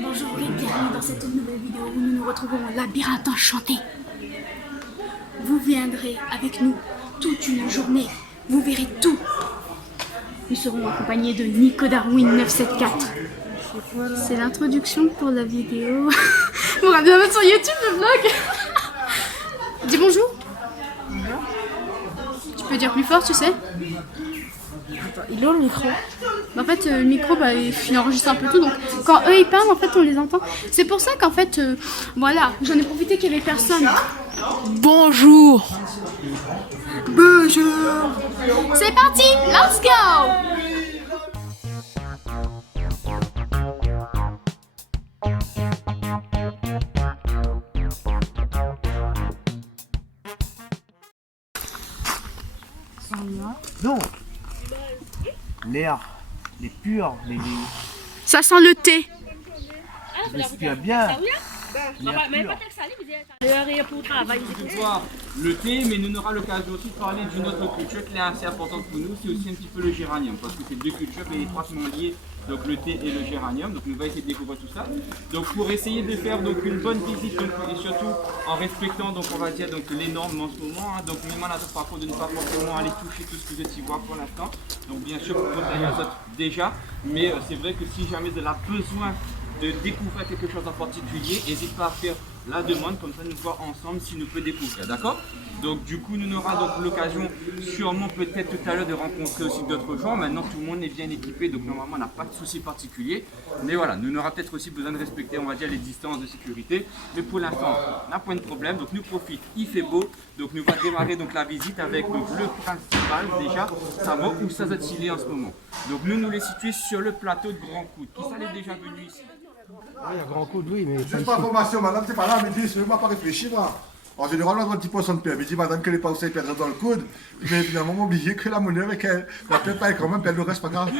Bonjour et bienvenue dans cette nouvelle vidéo où nous nous retrouvons au labyrinthe enchanté. Vous viendrez avec nous toute une journée, vous verrez tout. Nous serons accompagnés de Nico Darwin 974. C'est l'introduction pour la vidéo. On va bien mettre sur YouTube le vlog. Dis bonjour. Tu peux dire plus fort, tu sais. Il est où le micro? En fait, le micro, il enregistre un peu tout. Donc, quand eux ils parlent, en fait, on les entend. C'est pour ça qu'en fait, voilà, j'en ai profité qu'il y avait personne. Bonjour. Bonjour. C'est parti, let's go. Non. L'air, les purs, les Ça sent le thé. respire bien. Bonsoir. Le thé, mais nous aura l'occasion aussi de parler d'une autre culture qui est assez importante pour nous, c'est aussi un petit peu le géranium, parce que c'est deux cultures qui sont étroitement liées, donc le thé et le géranium. Donc on va essayer de découvrir tout ça. Donc pour essayer de faire donc une bonne visite, donc, et surtout en respectant donc on va dire donc les normes en ce moment. Donc même à par contre de ne pas forcément aller toucher tout ce que vous êtes y voir pour l'instant. Donc bien sûr pour protéger les autres déjà, mais c'est vrai que si jamais vous avez besoin de découvrir quelque chose en particulier, n'hésite pas à faire la demande, comme ça nous voir ensemble si nous peut découvrir, d'accord? Donc du coup nous aura donc l'occasion sûrement peut-être tout à l'heure de rencontrer aussi d'autres gens. Maintenant tout le monde est bien équipé, donc normalement on n'a pas de soucis particuliers, mais voilà, nous aura peut-être aussi besoin de respecter on va dire les distances de sécurité, mais pour l'instant on n'a pas de problème, donc nous profite, il fait beau, donc nous va démarrer donc la visite avec donc, le principal déjà, ça va où ça est en ce moment. Donc nous les situer sur le plateau de Grand Coude, qui ça est déjà venu ici? Il y a grand coup de oui, mais. Juste pour information, madame, c'est pas là, mais dit, je ne vais pas réfléchir, moi. En général, on a un petit poisson de paix. Mais dit, madame, qu'elle n'est pas aussi perdre dans le coude. Mais finalement, on oublié que la monnaie avec elle, la paix pas quand même, puis le reste, pas grave. De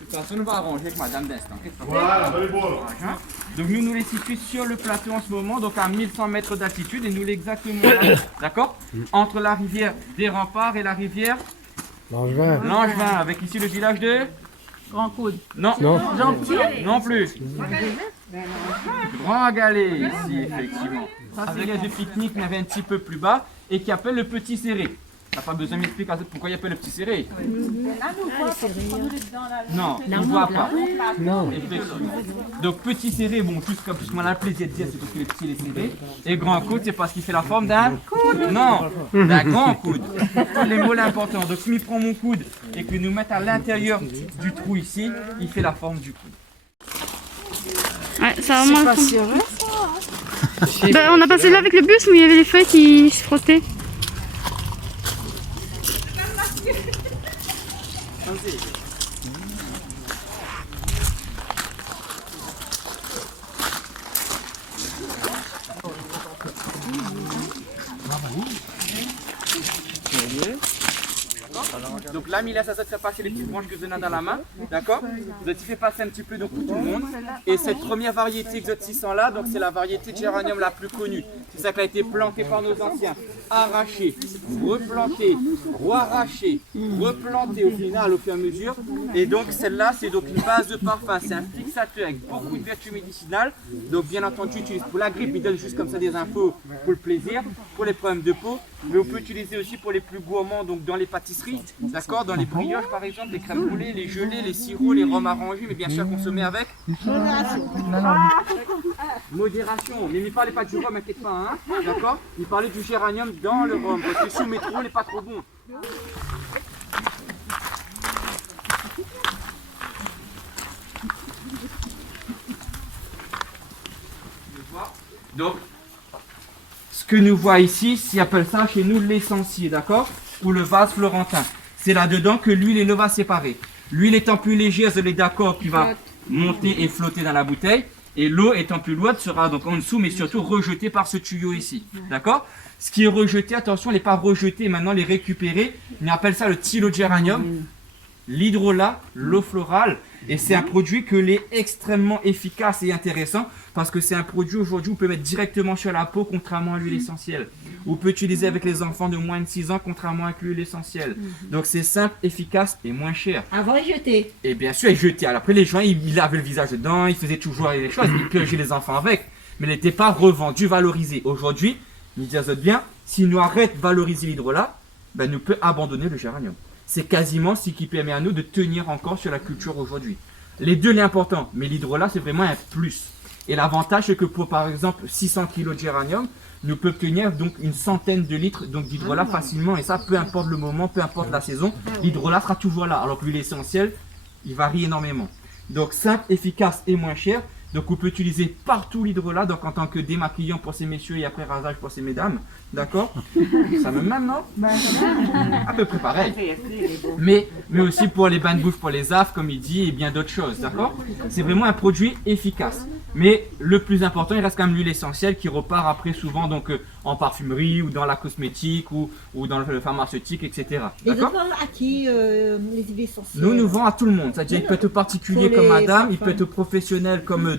toute façon, on va arranger avec madame d'instant. Voilà, allez, bon. Donc nous les situons sur le plateau en ce moment, donc à 1100 mètres d'altitude, et nous l'exactement là, d'accord? Entre la rivière des Remparts et la rivière Langevin. Langevin, avec ici le village de Grand coude. Non, non plus. Grand Galet ici, effectivement. Ça, c'est le village de pique-nique, mais un petit peu plus bas, et qui appelle le Petit Serré. T'as pas besoin de m'expliquer pourquoi il appelle le Petit Serré? Non, il ne voit pas. Non. Effectivement. Donc Petit Serré, bon, tout ce qu'on a le plaisir de dire, c'est parce que le petit est serré. Et Grand Coude, c'est parce qu'il fait la forme d'un coude. Non, d'un grand coude. Tous les mots l'important. Donc si je prends mon coude et que nous mettons à l'intérieur du trou ici, il fait la forme du coude. Ouais, ça a vraiment. Pas si vrai. On a passé là avec le bus où il y avait les feuilles qui se frottaient. Donc là, Mila, ça se fait passer les petites branches que vous avez dans la main, d'accord? Vous avez fait passer un petit peu donc, pour tout le monde. Et cette première variété exotisant là, donc c'est la variété de géranium la plus connue. C'est ça qui a été planté par nos anciens, arraché, replanté, re-arraché, replanté au final au fur et à mesure. Et donc celle-là, c'est donc une base de parfum, c'est un fixateur avec beaucoup de vertus médicinales. Donc bien entendu, utilise pour la grippe, il donne juste comme ça des infos pour le plaisir, pour les problèmes de peau. Mais on peut utiliser aussi pour les plus gourmands, donc dans les pâtisseries, d'accord, dans les brioches par exemple, les crèmes brûlées, les gelées, les sirops, les rhums arrangés, mais bien sûr consommer avec modération. Mais ne parlez pas du rhum, inquiète pas, hein, d'accord? Il parlait du géranium dans le rhum, parce que sous métro, il n'est pas trop bon. Donc, ce que nous voit ici, s'ils appellent ça chez nous l'essentiel, d'accord? Ou le vase florentin. C'est là-dedans que l'huile et l'eau va séparer. L'huile étant plus légère, vous êtes d'accord, qui va monter et flotter dans la bouteille. Et l'eau étant plus lourde sera donc en dessous, mais surtout rejetée par ce tuyau ici. D'accord? Ce qui est rejeté, attention, il n'est pas rejeté, maintenant il est récupéré. On appelle ça le tylogéranium. l'hydrolat, l'eau florale. Et c'est un produit que l'est extrêmement efficace et intéressant parce que c'est un produit aujourd'hui où on peut mettre directement sur la peau contrairement à l'huile essentielle. On peut utiliser avec les enfants de moins de 6 ans contrairement à l'huile essentielle. Donc c'est simple, efficace et moins cher. Avant de jeter. Et bien sûr, ils jetaient. Alors après, les gens, ils lavaient le visage dedans, ils faisaient toujours les choses, ils purgeaient les enfants avec. Mais il n'était pas revendu, valorisé. Aujourd'hui, nous disons bien, si nous arrêtons de valoriser l'hydrolat, ben nous peut abandonner le géranium. C'est quasiment ce qui permet à nous de tenir encore sur la culture aujourd'hui. Les deux, l'important, mais l'hydrolat, c'est vraiment un plus. Et l'avantage, c'est que pour, par exemple, 600 kg de géranium, nous peut obtenir donc une centaine de litres d'hydrolat facilement. Et ça, peu importe le moment, peu importe la saison, l'hydrolat sera toujours là. Alors que l'huile essentielle, il varie énormément. Donc simple, efficace et moins cher. Donc on peut utiliser partout l'hydrolat, donc en tant que démaquillant pour ces messieurs et après rasage pour ces mesdames, d'accord? Ça me même, non? À peu près pareil. Mais aussi pour les bains de bouche pour les affes, comme il dit, et bien d'autres choses, d'accord? C'est vraiment un produit efficace. Mais le plus important, il reste quand même l'huile essentielle qui repart après souvent donc en parfumerie ou dans la cosmétique ou dans le pharmaceutique, etc. Et D'accord? vous vendez à qui les huiles essentielles? Nous vendons à tout le monde, c'est-à-dire il peut être particulier Pour comme les madame, il parfums. peut être professionnel comme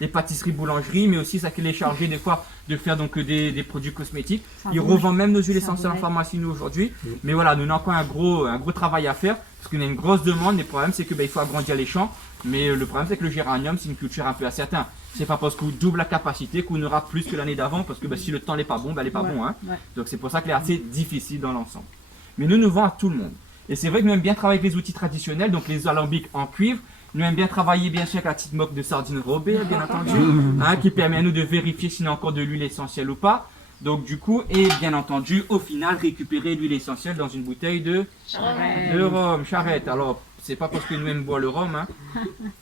les pâtisseries, boulangeries, mais aussi ça qu'il est chargé des fois de faire donc des produits cosmétiques. Il revend même nos huiles essentielles en pharmacie nous aujourd'hui, mais voilà, nous avons encore un gros travail à faire parce qu'on a une grosse demande. Le problème c'est que il faut agrandir les champs, mais le problème c'est que le géranium c'est une culture un peu incertaine. C'est pas parce qu'on double la capacité qu'on aura plus que l'année d'avant, parce que si le temps n'est pas bon, il n'est pas bon. Hein. Donc c'est pour ça qu'il est assez difficile dans l'ensemble. Mais nous vendons à tout le monde. Et c'est vrai que nous aimons bien travailler avec les outils traditionnels, donc les alambics en cuivre. Nous aimons bien travailler bien sûr avec la petite moque de sardine robée, bien entendu, hein, qui permet à nous de vérifier s'il y a encore de l'huile essentielle ou pas. Donc du coup, et bien entendu, au final, récupérer l'huile essentielle dans une bouteille de rhum, charrette. Alors, c'est pas parce que nous aimons boire le rhum, hein.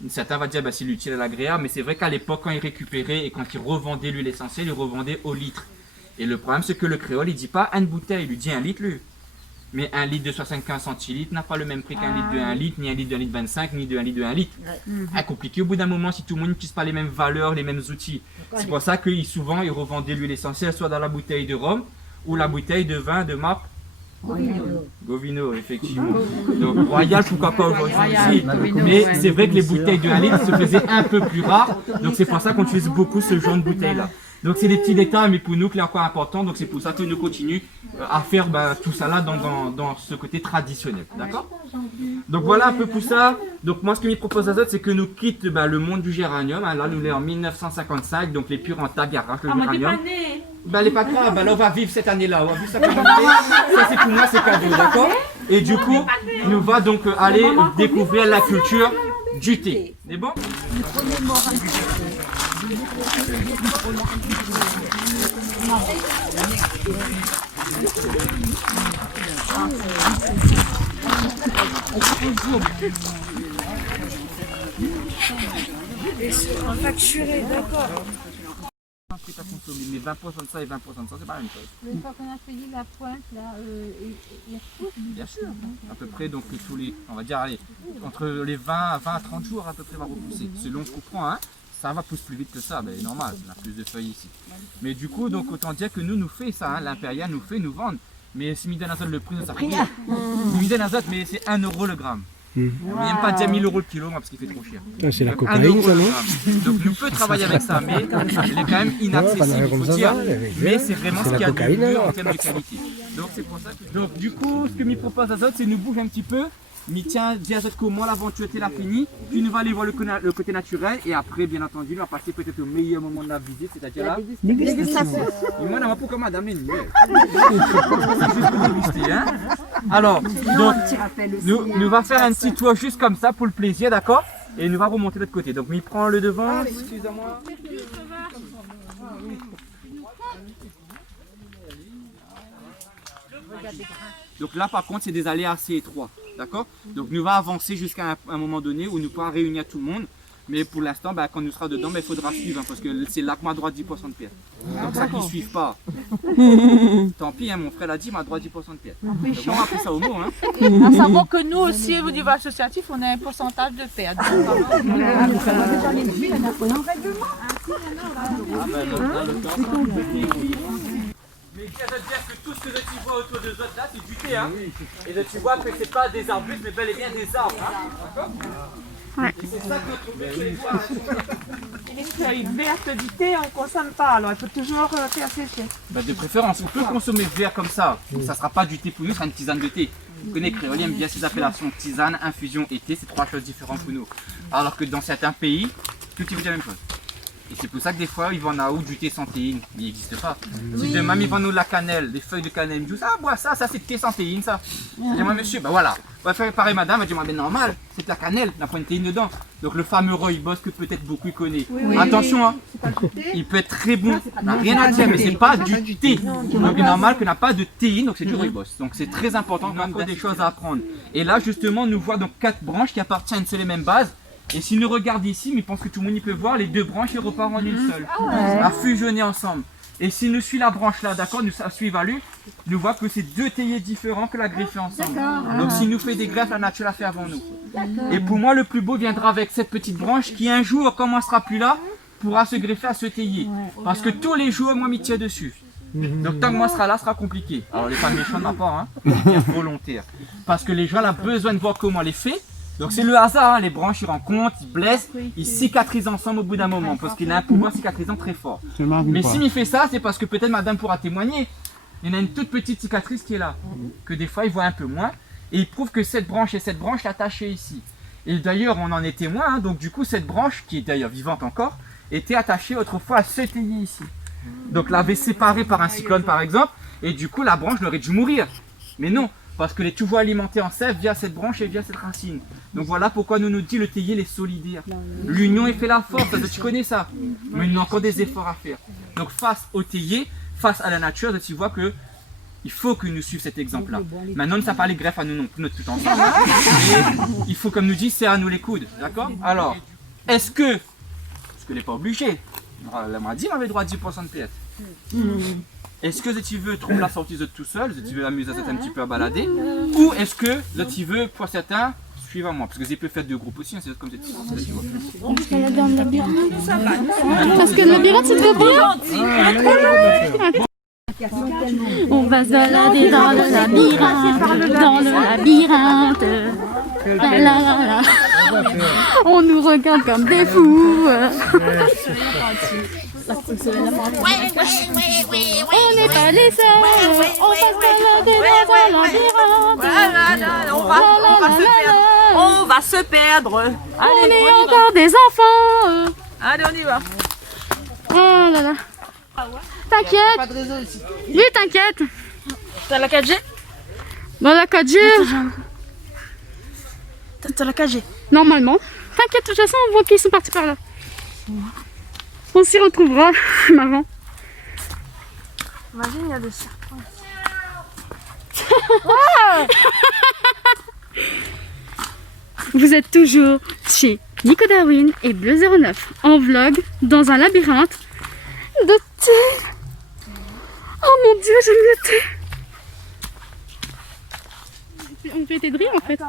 Certains vont dire c'est l'utile et l'agréable, mais c'est vrai qu'à l'époque, quand ils récupéraient et quand ils revendaient l'huile essentielle, ils revendaient au litre. Et le problème, c'est que le créole, il dit pas une bouteille, il lui dit un litre, lui. Mais un litre de 75 centilitres n'a pas le même prix qu'un litre de 1 litre, ni un litre de 1 litre 25, ni de 1 litre de 1 litre. Compliqué au bout d'un moment si tout le monde n'utilise pas les mêmes valeurs, les mêmes outils. C'est pour ça que souvent ils revendaient l'huile essentielle soit dans la bouteille de rhum ou la bouteille de vin de marque Govino, effectivement. Donc Royal, pourquoi pas aujourd'hui aussi. Mais c'est vrai que les bouteilles de 1 litre se faisaient un peu plus rares. Donc c'est pour ça qu'on utilise beaucoup ce genre de bouteille-là. Donc c'est des petits détails, mais pour nous, qui est encore important. Donc c'est pour ça que nous continuons à faire tout ça là dans ce côté traditionnel. D'accord? Donc voilà un peu pour ça. Donc moi, ce que je propose à c'est que nous quitte le monde du géranium. Là, nous sommes en 1955, donc les purs en tag arrachent le géranium. Elle n'est pas grave, là on va vivre cette année-là. On va vivre ça comme année. Ça c'est pour moi, c'est cadeau, d'accord? Et du coup, nous va donc aller découvrir la culture du thé. C'est bon? Et sur un facturé, d'accord. À consommer, mais 20% de ça et 20% de ça, c'est pas la même chose. Une fois qu'on a payé la pointe, là, il y a tout. Bien sûr, à peu près, donc tous les, on va dire, allez, entre les 20 à 30 jours à peu près va repousser. Selon ce qu'on prend, hein, ça va pousser plus vite que ça, ben, normal, on a plus de feuilles ici. Mais du coup, donc autant dire que nous fait ça, hein, l'impérial nous vendre. Mais si Miden Azot le prix, ça fait rien. Miden Azot, mais c'est 1 euro le gramme. On n'aime pas dire 1000 euros le kilo, moi, parce qu'il fait trop cher. C'est la Donc, 1 cocaïne, euro ça, le non? gramme. Donc nous peut travailler avec ça, mais il est quand même inaccessible, il faut dire. Mais c'est vraiment ce qu'il y a de mieux en termes de qualité. Donc c'est pour ça que... Donc du coup, ce que me propose Azot, c'est nous bouge un petit peu. Mais tiens, dis Azot comment l'aventure était la finie. Puis nous va aller voir le côté naturel. Et après, bien entendu, nous va passer peut-être au meilleur moment de la visite, c'est-à-dire là. Dégustation. Et moi, on n'a pas comme madame les nuits. C'est juste pour déguster, hein. Alors, donc, nous va faire un petit tour juste comme ça pour le plaisir, d'accord? Et nous va remonter de l'autre côté. Donc, il prend le devant, excusez-moi. Donc là, par contre, c'est des allées assez étroits, d'accord? Donc, nous va avancer jusqu'à un moment donné où nous pourrons réunir tout le monde. Mais pour l'instant, quand nous serons dedans, il faudra suivre, hein, parce que c'est là que ma droite 10% de pierre. Donc ça qui ne suivent pas. Tant pis, hein, mon frère l'a dit, ma droite 10% de pierre. Donc on va appeler ça au mot. Hein. À savoir que nous aussi, au niveau associatif, on a un pourcentage de perte. ça veut dire que tout ce que tu vois autour de toi là, c'est du thé. Hein. Et là, tu vois que c'est pas des arbustes, mais bel et bien des arbres. Hein. D'accord? Ouais. Et c'est ça que notre but, c'est de voir. Les feuilles vertes du thé, on ne consomme pas, alors il faut toujours faire sécher. Bah, de préférence, on peut consommer vert comme ça. Ça sera pas du thé pour nous, ça sera une tisane de thé. Vous connaissez, Créole aime bien ces appellations tisane, infusion et thé, c'est trois choses différentes pour nous. Alors que dans certains pays, tout est la même chose. Et c'est pour ça que des fois, ils vendent à ou du thé sans théine, mais il n'existe pas. Si demain, ils vendent nous de la cannelle, des feuilles de cannelle, ils me disent, ah, bois ça c'est thé sans théine, ça. Je dis, moi, monsieur, bah voilà, on va faire pareil, madame, elle dit, mais normal, c'est de la cannelle, il n'y a pas une théine dedans. Donc le fameux rooibos que peut-être beaucoup ils connaissent. Attention, hein, il peut être très bon, rien à dire, mais c'est pas du thé. Donc il est normal qu'il n'a pas de théine, donc c'est du rooibos. Donc c'est très important, on a encore des choses à apprendre. Et là, justement, nous voit donc 4 branches qui appartiennent à une seule et même base. Et si nous regardons ici, mais je pense que tout le monde y peut voir, les 2 branches ils repartent en une seule, à fusionner ensemble. Et si nous suivons la branche là, d'accord, nous suivons lui, nous voit que c'est 2 théiers différents que la greffer ensemble. Donc si nous fait des greffes, la nature l'a fait avant nous. Et pour moi, le plus beau viendra avec cette petite branche qui un jour, quand on sera plus là, pourra se greffer à ce théier. Parce que tous les jours, moi, m'y tire dessus. Donc tant que moi sera là, ce sera compliqué. Alors les femmes méchantes n'ont pas, hein, bien volontaire. Parce que les gens ont besoin de voir comment on les fait. Donc c'est le hasard, hein. Les branches ils rencontrent, ils blessent, ils cicatrisent ensemble au bout d'un moment parce qu'il a un pouvoir cicatrisant très fort. Mais s'il me fait ça, c'est parce que peut-être madame pourra témoigner. Il y en a une toute petite cicatrice qui est là, que des fois il voit un peu moins. Et il prouve que cette branche et cette branche l'attachée ici. Et d'ailleurs on en est témoin, hein. Donc du coup cette branche, qui est d'ailleurs vivante encore, était attachée autrefois à ce théier ici. Donc l'avait séparée par un cyclone par exemple, et du coup la branche aurait dû mourir. Mais non. Parce que les toujours alimentés en sève via cette branche et via cette racine. Donc voilà pourquoi nous dit le théier est solidaire. L'union est fait la force, tu connais ça. Mais il y a encore des efforts à faire. Donc face au théier, face à la nature, tu vois que il faut que nous suivions cet exemple-là. Maintenant, ne ça pas les greffes à nous non plus, notre tout ensemble. Et il faut, comme nous dit, serrer à nous les coudes. D'accord? Alors, est-ce que n'est pas obligé. Elle m'a dit, on avait le droit à 10% de PS. Est-ce que tu veux trouver la sortie de tout seul, tu veux amuser un petit peu à balader, ou est-ce que tu veux, pour certains, suivre moi, parce que j'ai pu faire 2 groupes aussi, hein, c'est comme cette histoire. Dans le labyrinthe. Parce que le labyrinthe c'est trop beau. On va se balader dans le labyrinthe, La, la, la, la. On nous regarde comme des fous. On n'est pas les seuls. On va se balader dans un labyrinthe. On va se perdre. On est encore des enfants. Allez, on y va. Oh là là. T'inquiète. Oui, t'inquiète. T'as la 4G? Dans la 4G. T'as la 4G? Normalement. T'inquiète, de toute façon, on voit qu'ils sont partis par là. On s'y retrouvera, maman. Imagine, il y a des serpents. Vous êtes toujours chez Nico Darwin et Bleu 09 en vlog dans un labyrinthe de thé. Oh mon dieu, j'aime le thé. On fait thé de riz en fait.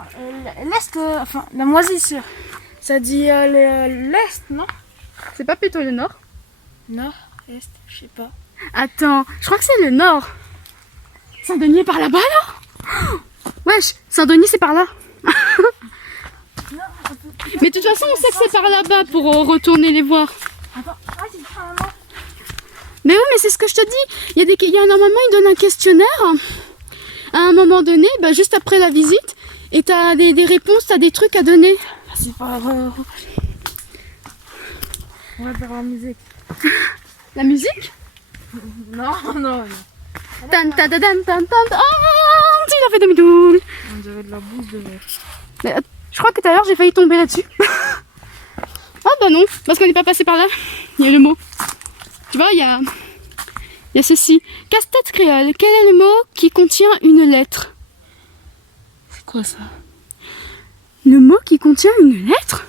L'Est, enfin la moisissure. Ça dit l'Est, non? C'est pas plutôt le nord? Nord, Est, je sais pas. Attends, je crois que c'est le nord. Saint-Denis est par là-bas là? Wesh, Saint-Denis c'est par là. Mais de toute façon on sait que c'est par là-bas pour retourner les voir. Mais oui, mais c'est ce que je te dis. Normalement ils donnent un questionnaire à un moment donné, bah, juste après la visite, et t'as des réponses, t'as des trucs à donner. C'est pas on va faire la musique. La musique? Non, non. Tan tan tan tan tan tan. Oh, il a fait demi-tour. On dirait de la bouse de verre. Mais, je crois que tout à l'heure j'ai failli tomber là-dessus. Ah bah non, parce qu'on n'est pas passé par là. Il y a le mot. Tu vois, il y a ceci. Casse-tête créole. Quel est le mot qui contient une lettre? C'est quoi ça? Le mot qui contient une lettre?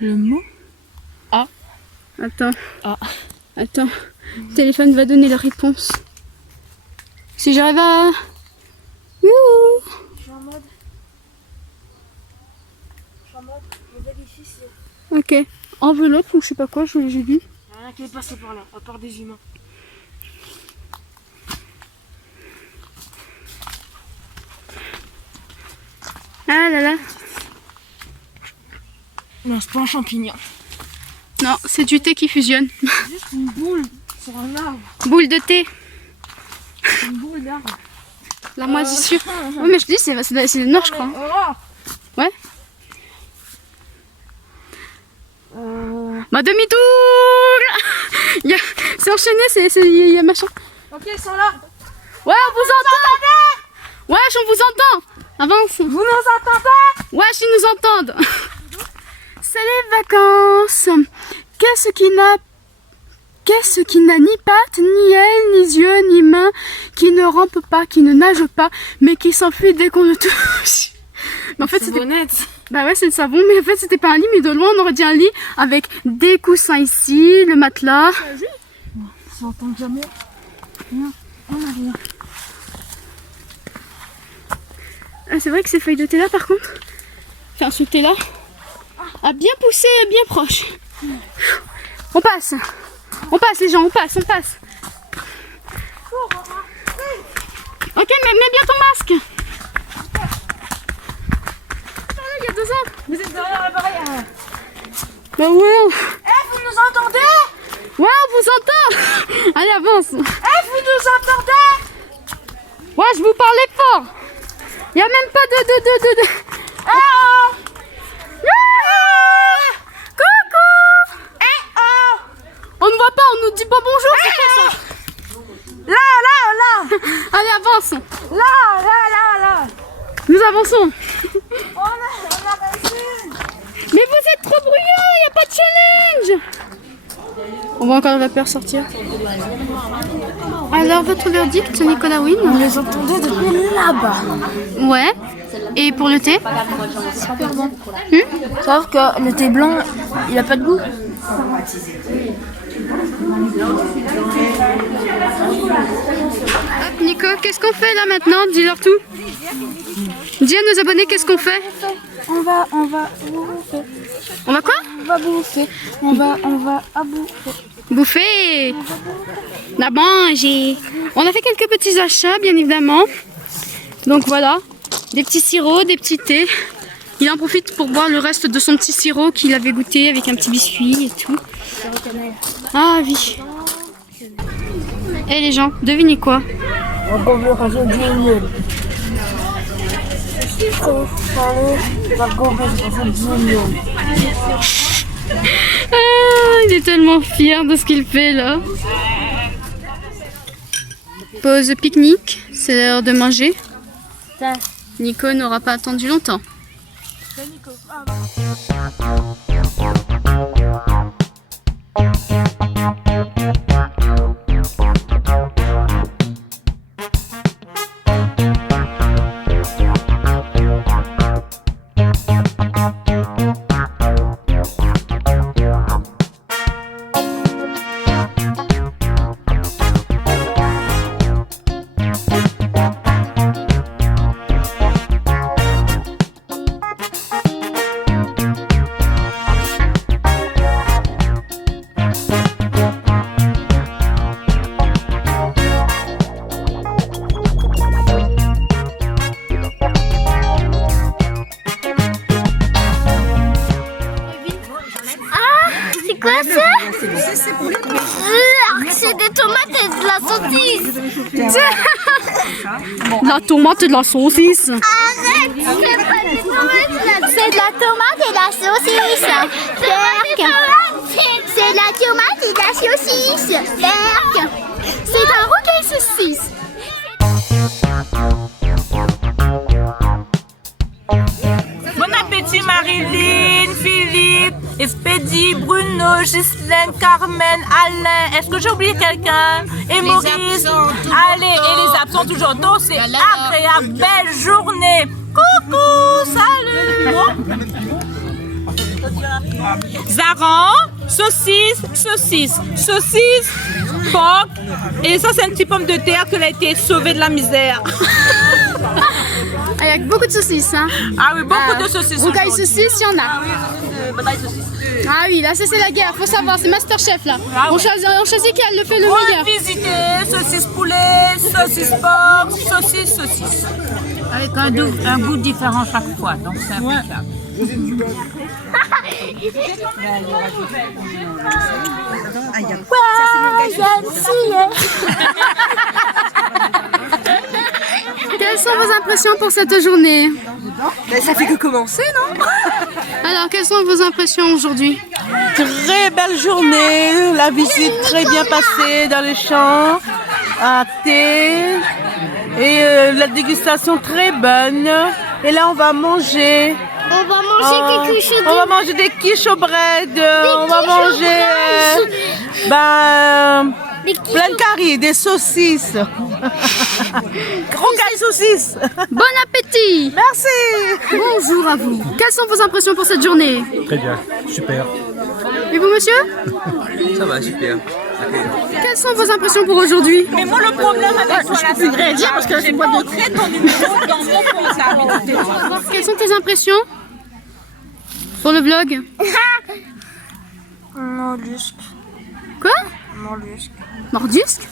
Le mot? Attends. Ah. Attends. Le téléphone va donner la réponse. Si j'arrive à... Youhou. Je suis en mode, je vérifie si Ok. Enveloppe ou je sais pas quoi, j'ai dit. rien qui est passé par là, à part des humains. Ah là là. Non, c'est pas un champignon. Non, c'est du thé qui fusionne. Juste une boule sur un arbre. Boule de thé. Une boule d'arbre. La moisissure. Oui, mais je dis, c'est le nord, je crois. Ouais. Bah, demi-tour. C'est enchaîné, il y a machin. Ok, ils sont là. Ouais, on vous entend. Wesh, on vous entend. Avance. Vous nous entendez? Wesh, ils nous entendent. C'est les vacances. Qu'est-ce qui n'a ni pattes, ni ailes, ni yeux, ni mains, qui ne rampe pas, qui ne nage pas, mais qui s'enfuit dès qu'on le touche. Mais en fait, c'était... Bah ouais, c'est le savon, mais en fait, c'était pas un lit, mais de loin, on aurait dit un lit avec des coussins ici, le matelas. Ça entend jamais. Non, on a rien. Ah, c'est vrai que ces feuilles de thé là, par contre, enfin, ce thé là, a bien poussé, bien proche. On passe les gens, on passe. Ok, mais mets bien ton masque. Il y a 2 ans. Vous êtes derrière la barrière. Bah ouais. Vous nous entendez? Ouais, on vous entend. Allez, avance. Vous nous entendez? Ouais, je vous parlais fort. Il n'y a même pas de... Coucou. On ne voit pas, on nous dit pas bonjour, c'est quoi ça? Là. Allez, avance. Là. Nous avançons. On a réussi. Mais vous êtes trop bruyants, il n'y a pas de challenge. On voit encore la peur sortir. Alors, votre verdict, Nicolas Wynne? On les entendait depuis là-bas. Ouais. Et pour le thé? Super bon. Sauf que le thé blanc, il a pas de goût. Nico, qu'est-ce qu'on fait là maintenant? Dis-leur tout. Dis à nos abonnés qu'est-ce qu'on fait. On va bouffer. On va quoi? On va bouffer. On va à bouffer. Bouffer. La manger. On a fait quelques petits achats, bien évidemment. Donc voilà, des petits sirops, des petits thés. Il en profite pour boire le reste de son petit sirop qu'il avait goûté avec un petit biscuit et tout. Ah oui. Et les gens, devinez quoi? Il est tellement fier de ce qu'il fait là. Pause pique-nique, c'est l'heure de manger. Nico n'aura pas attendu longtemps. Quoi ça? C'est des tomates et de la saucisse. La tomate et de la saucisse. Arrête, c'est pas des tomates, c'est de la tomate et de la saucisse. Berk. C'est de la tomate et de la saucisse. Berk. C'est un recueil saucisse. Bon appétit Marilyn, Philippe, Espédie, Bruno, Ghislaine, Carmen, Alain. Est-ce que j'ai oublié quelqu'un? Et Maurice. Allez, et les absents toujours. Donc c'est agréable, belle journée. Coucou, salut. Zaran, saucisse, porc. Et ça c'est un petit pomme de terre qui a été sauvé de la misère. Il y a beaucoup de saucisses. Hein. Ah oui, beaucoup de saucisses. Rougail saucisse, il y en a. Ah oui, là c'est la guerre, faut savoir, c'est Masterchef là. On choisit qui le fait le meilleur. Visiter, saucisse poulet, saucisse porc, saucisse. Avec un goût différent chaque fois, donc c'est impeccable. Quelles sont vos impressions pour cette journée? Ça fait que commencer, non? Alors, quelles sont vos impressions aujourd'hui? Très belle journée, la visite très bien passée dans les champs, un thé et la dégustation très bonne. Et là, on va manger. On va manger quelque chose. On va manger des quiches au bread. On va quiches au manger Des quiches plein de caries, des saucisses. Rocaille saucisses. Bon appétit! Merci. Bonjour à vous. Quelles sont vos impressions pour cette journée? Très bien, super. Et vous, monsieur? Ça va, super. Quelles sont vos impressions pour aujourd'hui? Mais moi, le problème avec toi, là, c'est que rien dire parce que j'ai pas montré ton numéro dans mon comptable. Quelles sont tes impressions pour le vlog? Mollusque. Quoi? Mollusque. Mordusque?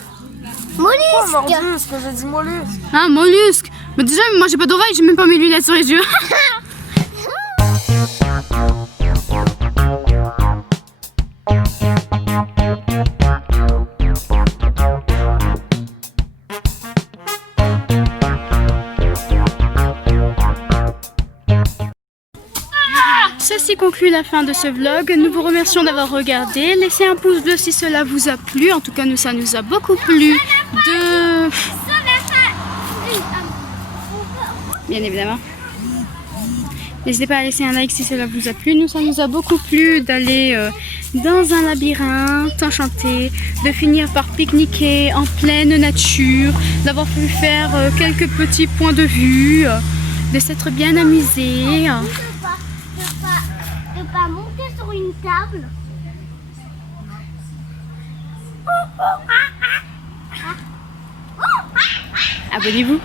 Mollusque. Mollusque, j'ai dit mollusque. Ah, mollusque. Mais déjà, moi j'ai pas d'oreilles, j'ai même pas mes lunettes sur les yeux. Ceci conclut la fin de ce vlog. Nous vous remercions d'avoir regardé. Laissez un pouce bleu si cela vous a plu. En tout cas, nous, ça nous a beaucoup plu de... Bien évidemment. N'hésitez pas à laisser un like si cela vous a plu. Nous, ça nous a beaucoup plu d'aller dans un labyrinthe enchanté, de finir par pique-niquer en pleine nature, d'avoir pu faire quelques petits points de vue, de s'être bien amusé. De pas monter sur une table. Abonnez-vous.